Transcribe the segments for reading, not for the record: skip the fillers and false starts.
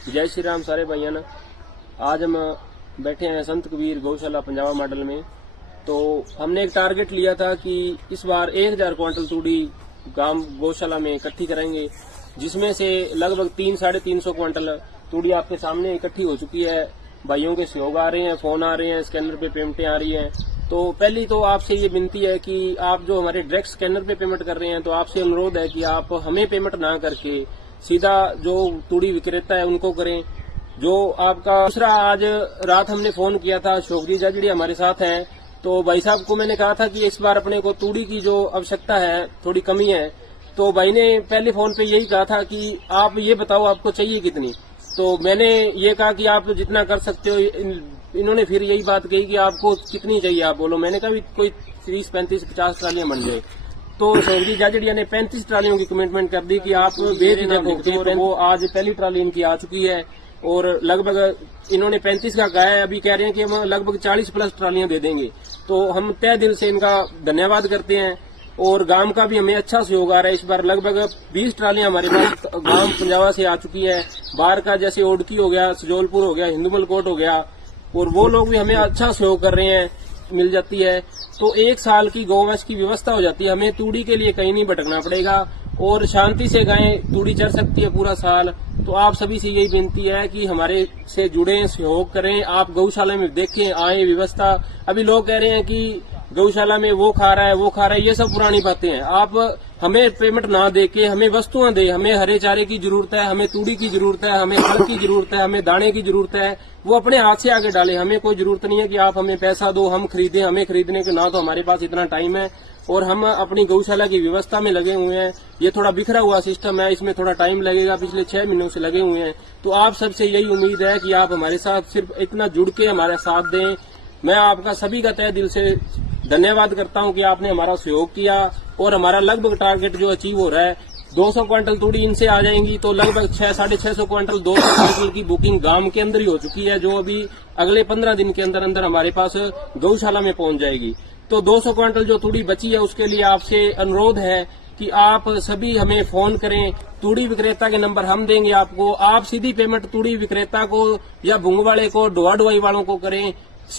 जय श्री राम सारे भाइयों ने। आज हम बैठे हैं संत कबीर गौशाला पंजाबा मॉडल में। तो हमने एक टारगेट लिया था कि इस बार 1000 क्विंटल तूड़ी गांव गौशाला में इकट्ठी करेंगे, जिसमें से लगभग 300-350 क्विंटल तूड़ी आपके सामने इकट्ठी हो चुकी है। भाइयों के सहयोग आ रहे हैं, फोन आ रहे हैं, स्कैनर पे पेमेंटें आ रही हैं। तो पहली तो आपसे ये विनती है कि आप जो हमारे डायरेक्ट स्कैनर पे पेमेंट कर रहे हैं, तो आपसे अनुरोध है कि आप हमें पेमेंट ना करके सीधा जो तूड़ी विक्रेता है उनको करें। जो आपका दूसरा, आज रात हमने फोन किया था, शोकजी जाजड़ी हमारे साथ हैं, तो भाई साहब को मैंने कहा था कि इस बार अपने को तूड़ी की जो आवश्यकता है थोड़ी कमी है। तो भाई ने पहले फोन पे यही कहा था कि आप ये बताओ आपको चाहिए कितनी। तो मैंने ये कहा कि आप जितना कर सकते हो। इन्होंने फिर यही बात कही कि आपको कितनी चाहिए आप बोलो। मैंने कहा कोई 30, 35, 50 ट्रालियां बन जाए। तो शोकजी जाजड़िया ने 35 ट्रालियों की कमिटमेंट कर दी कि आप बेझिझक होकर। तो वो आज पहली ट्राली इनकी आ चुकी है और लगभग इन्होंने 35 का कहा है। अभी कह रहे हैं कि हम लगभग 40 प्लस ट्रालियां दे देंगे। तो हम तय दिल से इनका धन्यवाद करते हैं। और गांव का भी हमें अच्छा सहयोग आ रहा है। इस बार लगभग 20 ट्रालियां हमारे पास गांव पंजाबा से आ चुकी है। बाहर का जैसे ओडकी हो गया, सजोलपुर हो गया, हिंदुमलकोट हो गया, और वो लोग भी हमें अच्छा सहयोग कर रहे हैं, मिल जाती है। तो 1 साल की गौवंश की व्यवस्था हो जाती है। हमें तूड़ी के लिए कहीं नहीं भटकना पड़ेगा और शांति से गायें तूड़ी चर सकती है पूरा साल। तो आप सभी से यही विनती है कि हमारे से जुड़े, सहयोग करें। आप गौशाला में देखें, आए, व्यवस्था। अभी लोग कह रहे हैं कि गौशाला में वो खा रहा है, वो खा रहा है, ये सब पुरानी बातें हैं। आप हमें पेमेंट ना देके हमें वस्तुएं दे। हमें हरे चारे की जरूरत है, हमें तूड़ी की जरूरत है, हमें खल की जरूरत है, हमें दाने की जरूरत है। वो अपने हाथ से आगे डाले। हमें कोई जरूरत नहीं है कि आप हमें पैसा दो, हम खरीदें। हमें खरीदने के ना तो हमारे पास इतना टाइम है और हम अपनी गौशाला की व्यवस्था में लगे हुए हैं। ये थोड़ा बिखरा हुआ सिस्टम है, इसमें थोड़ा टाइम लगेगा। पिछले 6 महीनों से लगे हुए हैं। तो आप सबसे यही उम्मीद है कि आप हमारे साथ सिर्फ इतना जुड़ के हमारा साथ दें। मैं आपका सभी का तहे दिल से धन्यवाद करता हूं कि आपने हमारा सहयोग किया। और हमारा लगभग टारगेट जो अचीव हो रहा है, 200 क्विंटल तूड़ी इनसे आ जाएंगी। तो लगभग 600-650 क्विंटल 200 क्विंटल की बुकिंग गांव के अंदर ही हो चुकी है, जो अभी अगले 15 दिन के अंदर अंदर हमारे पास गौशाला में पहुंच जाएगी। तो 200 क्विंटल जो तूड़ी बची है, उसके लिए आपसे अनुरोध है कि आप सभी हमें फोन करें। तूड़ी विक्रेता के नंबर हम देंगे आपको। आप सीधी पेमेंट तूड़ी विक्रेता को या भूंग वाले को, ढोआ ढुआई वालों को करें।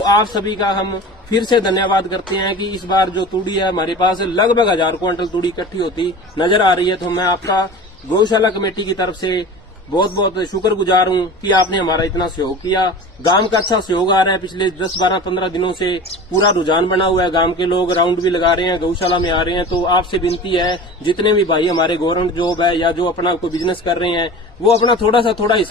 आप सभी का हम फिर से धन्यवाद करते हैं कि इस बार जो तूड़ी है हमारे पास लगभग 1000 क्विंटल तूड़ी इकट्ठी होती नजर आ रही है। तो मैं आपका गौशाला कमेटी की तरफ से बहुत बहुत शुक्रगुजार हूं कि आपने हमारा इतना सहयोग किया। गांव का अच्छा सहयोग आ रहा है। पिछले 10, 12, 15 दिनों से पूरा रुझान बना हुआ है। गांव के लोग राउंड भी लगा रहे हैं, गौशाला में आ रहे हैं। तो आपसे विनती है, जितने भी भाई हमारे गवर्नमेंट जॉब है या जो अपना कोई बिजनेस कर रहे हैं, वो अपना थोड़ा सा हिस्सा